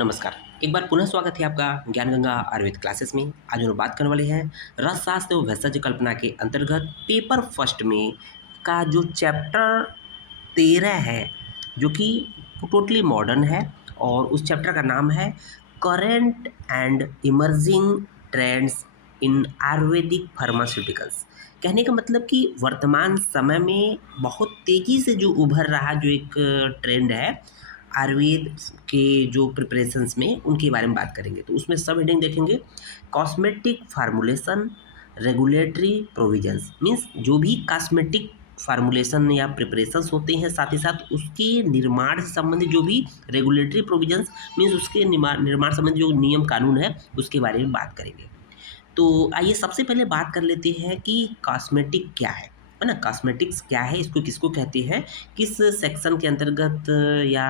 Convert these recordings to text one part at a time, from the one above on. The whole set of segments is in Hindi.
नमस्कार। एक बार पुनः स्वागत है आपका ज्ञान गंगा आयुर्वेद क्लासेस में। आज हम लोग बात करने वाले हैं रसशास्त्र व भेषज कल्पना के अंतर्गत पेपर फर्स्ट में का जो चैप्टर 13 है, जो कि टोटली मॉडर्न है और उस चैप्टर का नाम है current and emerging trends in Ayurvedic pharmaceuticals. कहने का मतलब कि वर्तमान समय में बहुत तेज़ी से जो उभर रहा जो एक ट्रेंड है आयुर्वेद के जो प्रिपरेशंस में, उनके बारे में बात करेंगे। तो उसमें सब हेडिंग देखेंगे, cosmetic formulation, regulatory provisions, means जो भी कॉस्मेटिक फार्मूलेशन या प्रिपरेशंस होते हैं, साथ ही साथ उसके निर्माण से संबंधित जो भी रेगुलेटरी प्रोविजंस, मीन्स उसके निर्माण संबंधी जो नियम कानून है, उसके बारे में बात करेंगे। तो आइए सबसे पहले बात कर लेते हैं कि कॉस्मेटिक क्या है ना? कॉस्मेटिक्स क्या है, इसको किसको कहते हैं, किस सेक्शन के अंतर्गत या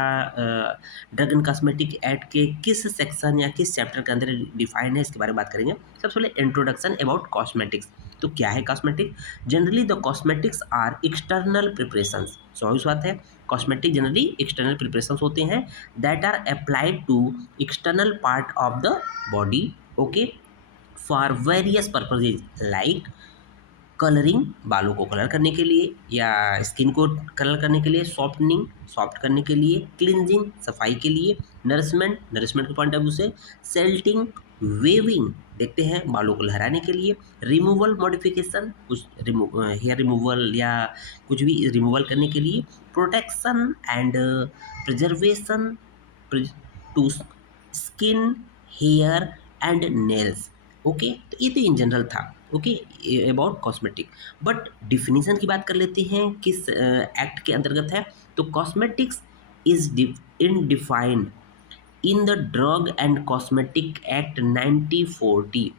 ड्रग एंड कॉस्मेटिक एक्ट के किस सेक्शन या किस चैप्टर के अंदर डिफाइन है, इसके बारे में बात करेंगे। सबसे पहले इंट्रोडक्शन अबाउट कॉस्मेटिक्स। तो क्या है cosmetic? Generally the cosmetics are external preparations. स्वाभाविक बात है, कॉस्मेटिक जनरली एक्सटर्नल प्रिपरेशंस होते हैं that are applied to external part of the body, okay, for various purposes like colouring, बालों को कलर करने के लिए या स्किन को कलर करने के लिए, सॉफ्टनिंग, सॉफ्ट करने के लिए, क्लिनजिंग, सफाई के लिए, नरिशमेंट, नरिशमेंट के पॉइंट ऑफ व्यू से, सेल्टिंग, वेविंग, देखते हैं बालों को लहराने के लिए, रिमूवल, मॉडिफिकेशन, कुछ हेयर रिमूवल या कुछ भी रिमूवल करने के लिए, protection and preservation to skin, hair and nails, okay. तो ये तो इन जनरल था, okay, about cosmetic. But definition की बात कर लेते हैं, किस एक्ट के अंतर्गत है। तो cosmetics is in defined in the drug and cosmetic act 1940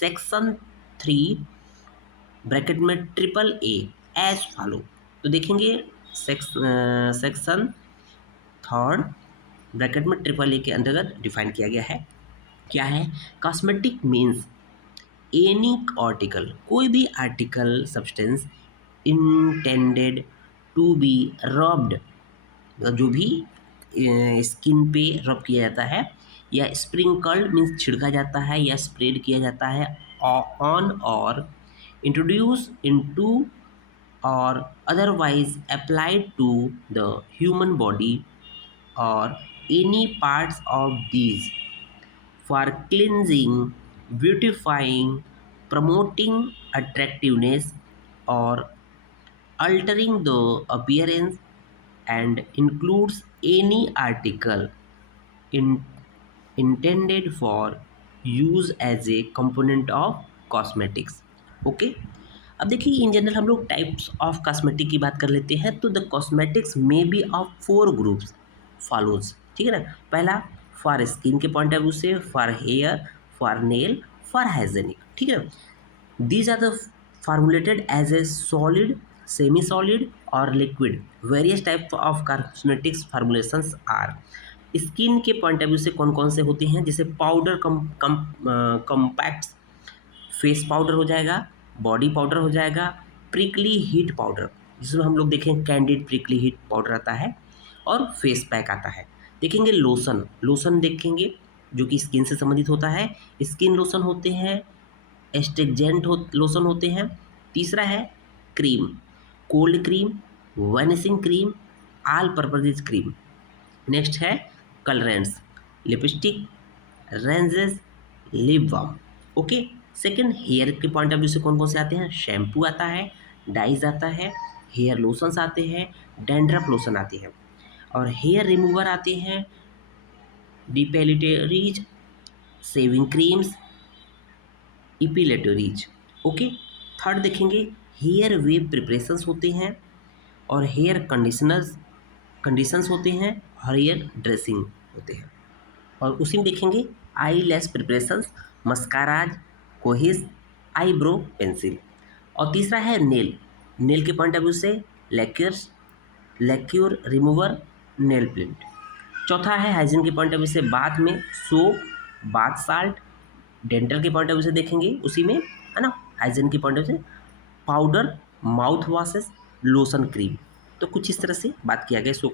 section 3 bracket में ट्रिपल ए एज फॉलो। तो देखेंगे सेक्शन थर्ड ब्रैकेट में ट्रिपल ए के अंतर्गत डिफाइन किया गया है। क्या है? कॉस्मेटिक मीन्स एनी आर्टिकल, कोई भी article substance intended to be rubbed, जो भी स्किन पे रब किया जाता है, या स्प्रिंकल्ड मीन्स छिड़का जाता है या स्प्रेड किया जाता है on or introduce into or otherwise applied to the human body or any parts of these for cleansing, beautifying, promoting attractiveness, or altering the appearance, and includes any article in, intended for use as a component of cosmetics, okay। अब देखिए इन जनरल हम लोग टाइप्स ऑफ कॉस्मेटिक की बात कर लेते हैं। तो the cosmetics may be of 4 groups follows, ठीक है ना। पहला फॉर स्किन के पॉइंट ऑफ व्यू से, for hair, for nail, for hygienic, ठीक है। These are the formulated as a solid, semi solid और liquid. Various type of cosmetics formulations are. Skin के पॉइंट ऑफ व्यू से कौन कौन से होते हैं, जैसे पाउडर कम्पैक्ट फेस पाउडर हो जाएगा, बॉडी पाउडर हो जाएगा, प्रिकली हीट पाउडर, जिसमें हम लोग देखें कैंडिड प्रिकली हीट पाउडर आता है, और फेस पैक आता है। देखेंगे लोशन, लोशन देखेंगे जो कि स्किन से संबंधित होता है, स्किन लोशन होते हैं, एस्ट्रिजेंट लोशन होते हैं। तीसरा है cream, cold cream, vanishing cream, all purposes cream. Next है colourants, lipstick, ranges, lip balm, okay. Second hair के पॉइंट ऑफ व्यू से कौन कौन से आते हैं, शैम्पू आता है, डाइज आता है, हेयर लोशंस आते हैं, डैंड्रफ लोशन आते हैं, और हेयर रिमूवर आते हैं, डिपेलिटरीज, शेविंग क्रीम्स, इपिलेटरीज, ओके। थर्ड देखेंगे हेयर वेव प्रिपरेशंस होते हैं, और हेयर कंडीशंस होते हैं, और हेयर ड्रेसिंग होते हैं। और उसी में देखेंगे आई लैश प्रिपरेशंस, मस्काराज, कोहिस, आईब्रो पेंसिल। और तीसरा है नेल, नेल के पॉइंट ऑफ व्यू से लैक्योर रिमूवर, नेल पेंट। चौथा है हाइजीन के पॉइंट ऑफ व्यू से बाथ में सोप, बाथ साल्ट। डेंटल के पॉइंट ऑफ व्यू से देखेंगे उसी में, है ना, हाइजीन के पॉइंट ऑफ व्यू से powder, mouth washes, lotion, cream. तो कुछ इस तरह से बात किया गया इसको